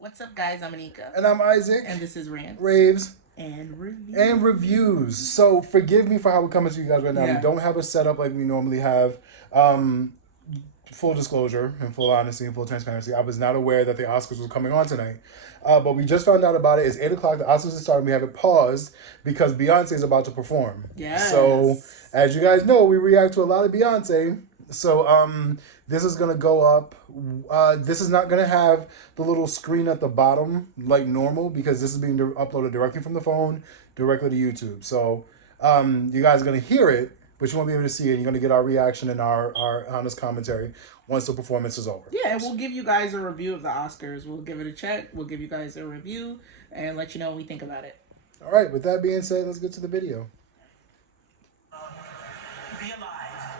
What's up, guys? I'm Anika. And I'm Isaac. And this is Rants. Raves. And reviews. And reviews. So forgive me for how we're coming to you guys right now. Yeah. We don't have a setup like we normally have. Full disclosure and full honesty and full transparency, I was not aware that the Oscars was coming on tonight. But we just found out about it. It's 8 o'clock. The Oscars are starting. We have it paused because Beyonce is about to perform. Yes. So, as you guys know, we react to a lot of Beyonce. So, this is going to go up. This is not going to have the little screen at the bottom like normal because this is being uploaded directly from the phone, directly to YouTube. So, you guys are going to hear it, but you won't be able to see it. You're going to get our reaction and our honest commentary once the performance is over. Yeah, and we'll give you guys a review of the Oscars. We'll give it a check. We'll give you guys a review and let you know what we think about it. All right, with that being said, let's get to the video. Be Alive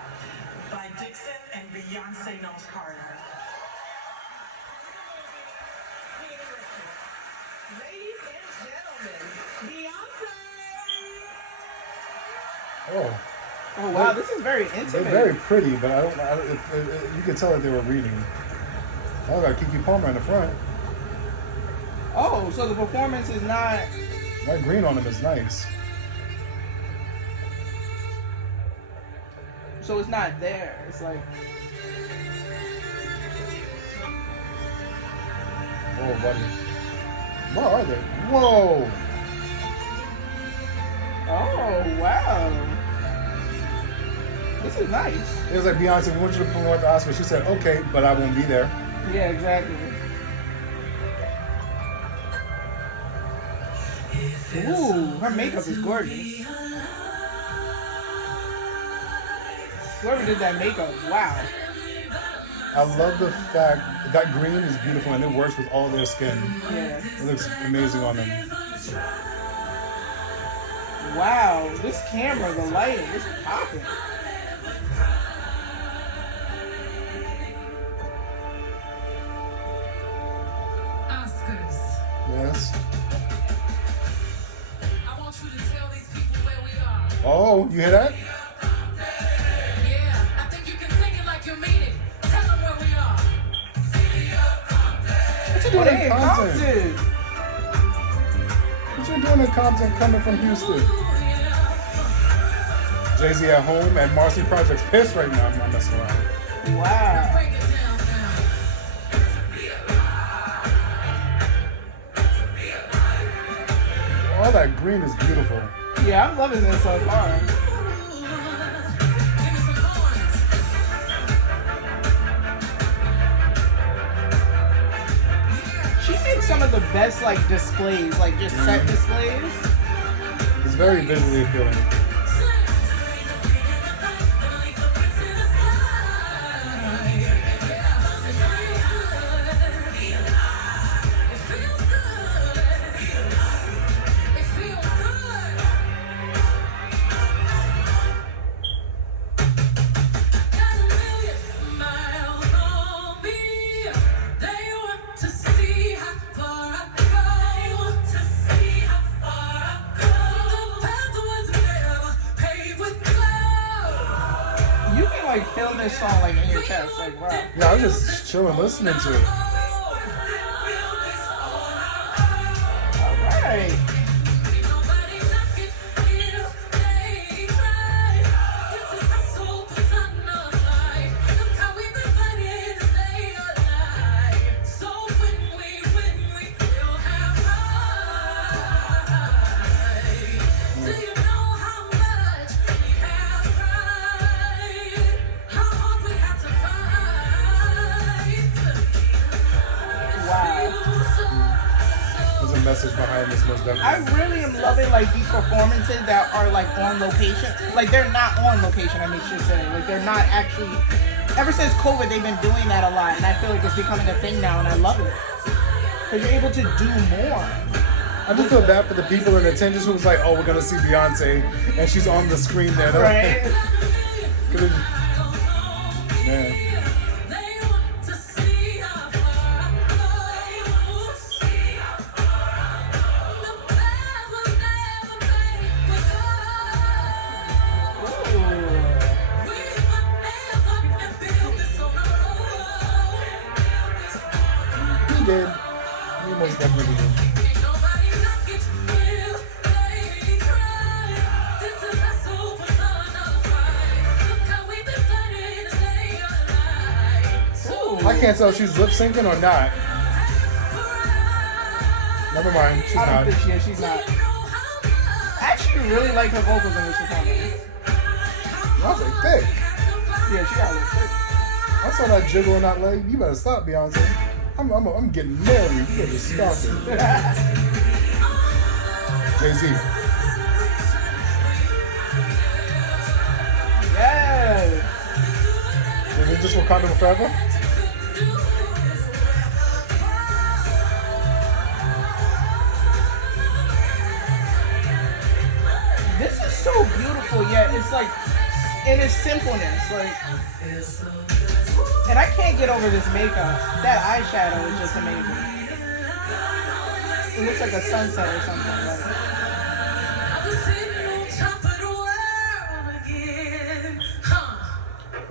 by Dixon and Beyoncé knows Carter. Ladies and gentlemen, Beyoncé! Oh. Oh, wow, this is very intimate. They're very pretty, but you can tell that they were reading. Oh, I got Keke Palmer in the front. Oh, so the performance is not... That green on him is nice. So it's not there. It's like... Oh, buddy. Where are they? Whoa! Oh, wow. This is nice. It was like, Beyonce, we want you to perform at the Oscars. She said, okay, but I won't be there. Yeah, exactly. Ooh, her makeup is gorgeous. Whoever did that makeup, wow. I love the fact that green is beautiful and it works with all their skin. Yeah. It looks amazing on them. Wow, this camera, the lighting, it's popping. Yes. I want you to tell these people where we are. Oh, you hear that? Yeah, I think you can sing it like you mean it. Tell them where we are. What you doing in Hey, Compton? Compton. What you doing in Compton coming from Houston? Jay-Z at home and Marcy Project's pissed right now. I'm not messing around. Wow. Break it down now. All that green is beautiful. Yeah, I'm loving this so far. Give me some horns. She makes some of the best like displays, like just set displays. It's very visually appealing. You can like feel this song like in your chest, like wow. Yeah, I was just chilling listening to it. Alright. There's a message behind this, most definitely. I really am loving like these performances that are like on location. Like they're not on location, I should say. Like they're not actually. Ever since COVID, they've been doing that a lot, and I feel like it's becoming a thing now, and I love it. Because you're able to do more. I just feel bad for the people in attendance who was like, oh, we're going to see Beyonce, and she's on the screen there. Right? Man. did. We most definitely do. Ain't nobody like it. You, baby, try. This is a super fun fight. Look how we've been fighting to stay alive. So I can't tell if she's lip syncing or not. Never mind, she's I don't not. think she is. She's not. I actually really like her vocals in this performance. I was like, thick. Yeah, she got a little thick. I saw that jiggle in that leg. You better stop, Beyonce. I'm getting married. You better stop it. Jay-Z. Yes. Is it just Wakanda Forever? This is so beautiful, yet it's like in its simpleness, like. And I can't get over this makeup. That eyeshadow is just amazing. It looks like a sunset or something. Like.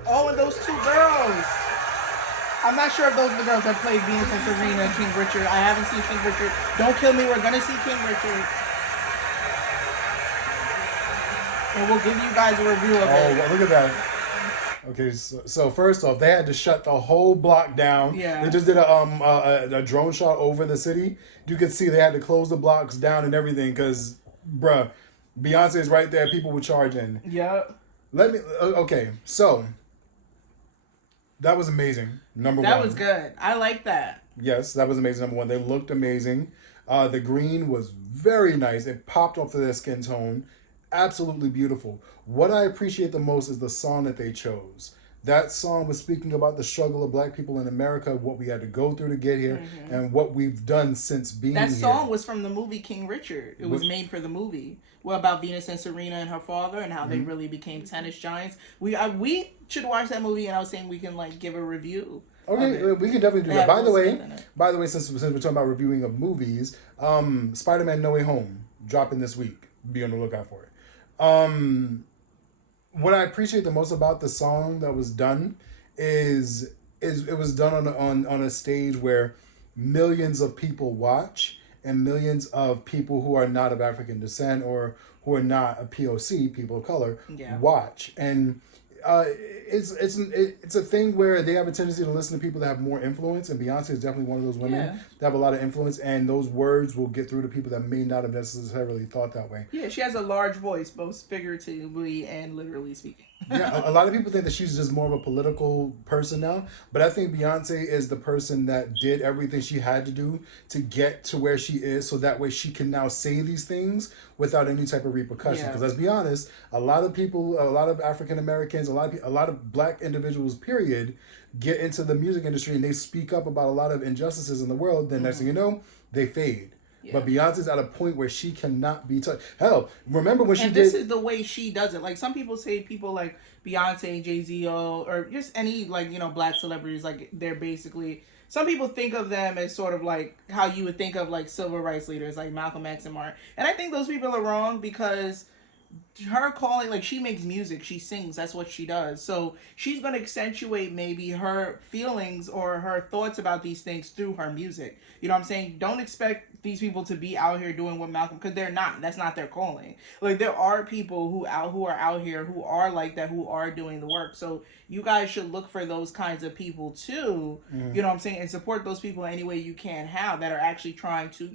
Oh, and those two girls. I'm not sure if those are the girls that played Venus and Serena and King Richard. I haven't seen King Richard. Don't kill me. We're gonna see King Richard. And we'll give you guys a review of Oh, it. well, look at that. Okay, so first off, they had to shut the whole block down. Yeah. They just did a drone shot over the city. You could see they had to close the blocks down and everything because, bruh, Beyonce's right there. People were charging. Yep. Okay, so that was amazing. Number one. That was good. I like that. Yes, that was amazing. Number one, they looked amazing. The green was very nice. It popped off of their skin tone. Absolutely beautiful. What I appreciate the most is the song that they chose. That song was speaking about the struggle of Black people in America, what we had to go through to get here, and what we've done since being That here. song was from the movie King Richard. It was made for the movie. Well, about Venus and Serena and her father and how they really became tennis giants. We should watch that movie, and I was saying we can like give a review. Okay, we can definitely do They that. have By the Will way, Smith in it. since we're talking about reviewing of movies, Spider-Man: No Way Home dropping this week. Be on the lookout for it. What I appreciate the most about the song that was done is it was done on a stage where millions of people watch and millions of people who are not of African descent or who are not a POC, people of color, watch. And it's a thing where they have a tendency to listen to people that have more influence, and Beyonce is definitely one of those women that have a lot of influence, and those words will get through to people that may not have necessarily thought that way. Yeah, she has a large voice, both figuratively and literally speaking. Yeah, a lot of people think that she's just more of a political person now, but I think Beyonce is the person that did everything she had to do to get to where she is, so that way she can now say these things without any type of repercussion. Because let's be honest, a lot of people, a lot of African Americans, a lot of Black individuals, period, get into the music industry and they speak up about a lot of injustices in the world. Then next thing you know, they fade. Yeah. But Beyonce's at a point where she cannot be touched. Hell, remember when she and this is the way she does it. Like some people say, people like Beyonce, Jay-Z, or just any like Black celebrities, like they're basically. Some people think of them as sort of like how you would think of like civil rights leaders like Malcolm X and Martin. And I think those people are wrong because her calling, like, she makes music, she sings, that's what she does. So she's going to accentuate maybe her feelings or her thoughts about these things through her music. You know what I'm saying? Don't expect these people to be out here doing what Malcolm, because they're not. That's not their calling. Like, there are people who are out here who are like that, who are doing the work. So you guys should look for those kinds of people too. You know what I'm saying? And support those people any way you can have that are actually trying to,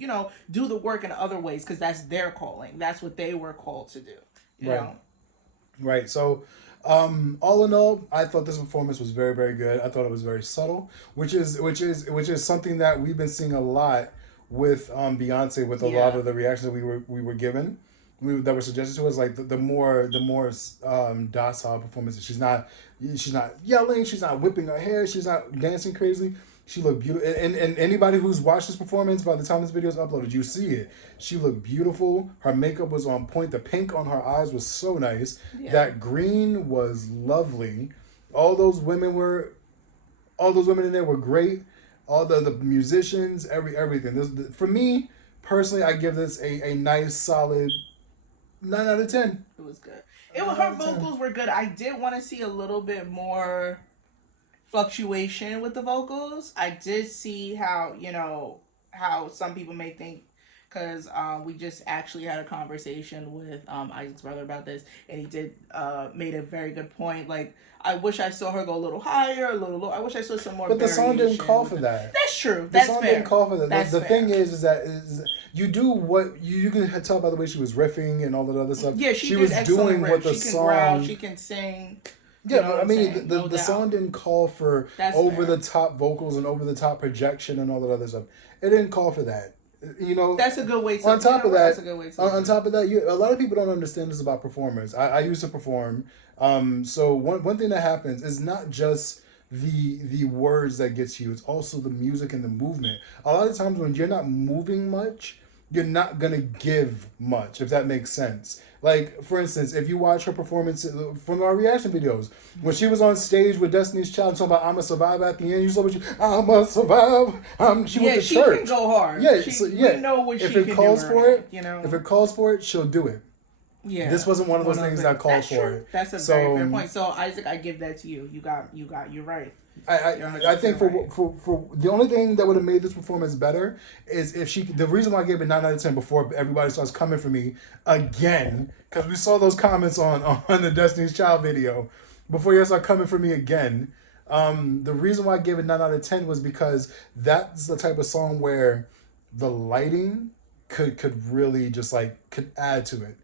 do the work in other ways, because that's their calling. That's what they were called to do. You know? Right. So, all in all, I thought this performance was very, very good. I thought it was very subtle, which is something that we've been seeing a lot with Beyonce, with a lot of the reactions that we were given, that were suggested to us. Like the more docile performances. She's not yelling. She's not whipping her hair. She's not dancing crazy. She looked beautiful. And anybody who's watched this performance, by the time this video is uploaded, you see it. She looked beautiful. Her makeup was on point. The pink on her eyes was so nice. Yeah. That green was lovely. All those women in there were great. All the musicians, everything. For me, personally, I give this a nice, solid 9 out of 10. It was good. Her vocals were good. I did want to see a little bit more fluctuation with the vocals. I did see how how some people may think. Because we just actually had a conversation with Isaac's brother about this, and he did made a very good point. Like, I wish I saw her go a little higher, a little low. I wish I saw some more. But the song didn't variation call with for the- that. That's true. The That's song fair. didn't call for that. That's The fair. thing is that you do what you can tell by the way she was riffing and all that other stuff. Yeah, she was did excellent doing riff. what the she can song. growl, she can sing. Yeah, You know but what I I'm mean, saying? the No doubt. song didn't call for That's over fair. the top vocals and over the top projection and all that other stuff. It didn't call for that. You know, That's a good way to. on top of that, that's a good way to. on top of that, a lot of people don't understand this about performers. I used to perform, so one thing that happens is not just the words that gets you; it's also the music and the movement. A lot of times when you're not moving much, you're not gonna give much, if that makes sense. Like, for instance, if you watch her performance from our reaction videos, when she was on stage with Destiny's Child talking about "I'm a survivor" at the end, you saw what she, "I'm a survivor." She went to she church. can go hard. Yeah, she, so, yeah. We know what if she it can calls do. for it, you know. if it calls for it, she'll do it. Yeah. This wasn't one of those things that called That's for true. it. That's a very fair point. So Isaac, I give that to you. You're right. I think for the only thing that would have made this performance better is if she. The reason why I gave it 9 out of 10 before everybody starts coming for me again, because we saw those comments on the Destiny's Child video before you start coming for me again. The reason why I gave it 9 out of 10 was because that's the type of song where the lighting could really just could add to it.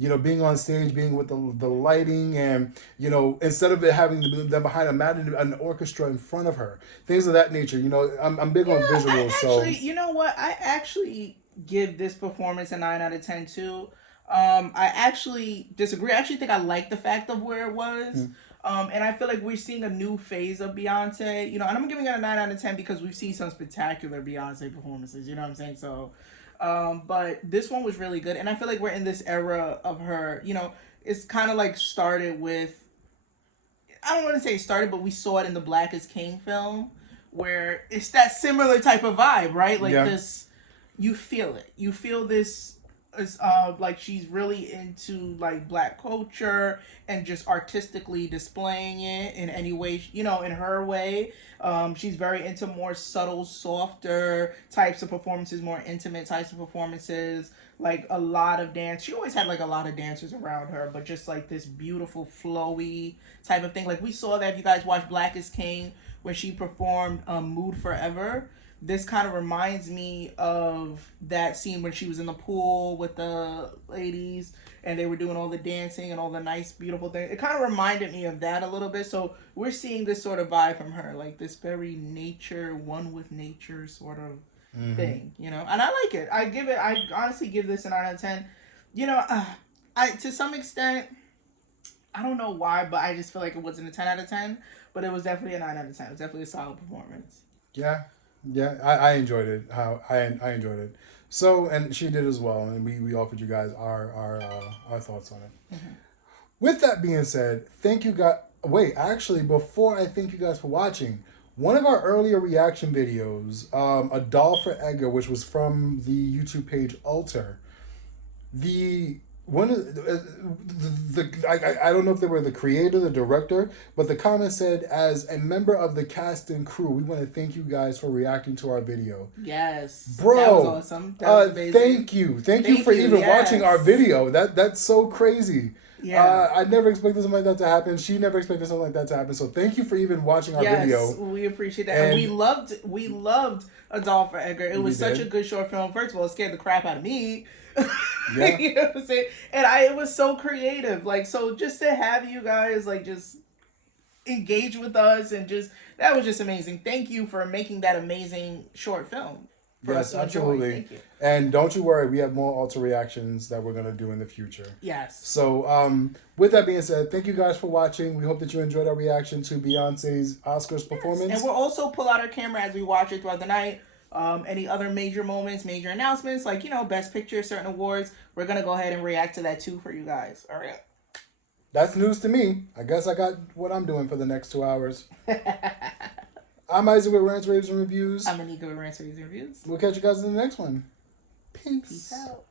You know, being on stage, being with the lighting, and you know, instead of it having them behind an orchestra in front of her, things of that nature. You know, I'm big on visuals. Actually, you know what? I actually give this performance a 9 out of 10 too. I actually disagree. I actually think I like the fact of where it was. And I feel like we're seeing a new phase of Beyonce. You know, and I'm giving it a 9 out of 10 because we've seen some spectacular Beyonce performances. You know what I'm saying? So. But this one was really good, and I feel like we're in this era of her. You know, it's kind of like started with. I don't want to say started, but we saw it in the Black is King film, where it's that similar type of vibe, right? Like this, you feel it. You feel this. It's like she's really into like Black culture and just artistically displaying it in any way, you know, in her way. She's very into more subtle, softer types of performances, more intimate types of performances, like a lot of dance. She always had like a lot of dancers around her, but just like this beautiful, flowy type of thing. Like we saw that if you guys watched Black is King, when she performed Mood Forever. This kind of reminds me of that scene when she was in the pool with the ladies and they were doing all the dancing and all the nice, beautiful things. It kind of reminded me of that a little bit. So we're seeing this sort of vibe from her, like this very nature, one with nature sort of thing, you know? And I like it. I honestly give this a 9 out of 10. You know, to some extent, I don't know why, but I just feel like it wasn't a 10 out of 10, but it was definitely a 9 out of 10. It was definitely a solid performance. Yeah, I enjoyed it. I enjoyed it. So, and she did as well, and we offered you guys our thoughts on it. With that being said, thank you guys. Wait, actually, before I thank you guys for watching, one of our earlier reaction videos, a doll for Edgar, which was from the YouTube page Alter. I don't know if they were the creator, the director, but the comment said, as a member of the cast and crew, we want to thank you guys for reacting to our video. Yes. Bro, that was awesome. That was amazing. Thank you for even watching our video. That's so crazy. Yeah. I never expected something like that to happen. She never expected something like that to happen. So thank you for even watching our video. We appreciate that. And we loved A Doll for Edgar. It was such a good short film. First of all, it scared the crap out of me. Yeah. You know what I'm saying? And it was so creative. Like, so just to have you guys like just engage with us and just that was just amazing. Thank you for making that amazing short film. Yes, absolutely. Thank you. And don't you worry, we have more Alter reactions that we're going to do in the future. Yes. So, with that being said, thank you guys for watching. We hope that you enjoyed our reaction to Beyonce's Oscars performance. And we'll also pull out our camera as we watch it throughout the night. Any other major moments, major announcements, like, you know, Best Picture, certain awards, we're going to go ahead and react to that too for you guys. All right. That's news to me. I guess I got what I'm doing for the next 2 hours. I'm Isaac with Rants, Raves, and Reviews. I'm Anika with Rants, Raves, and Reviews. We'll catch you guys in the next one. Peace. Peace out.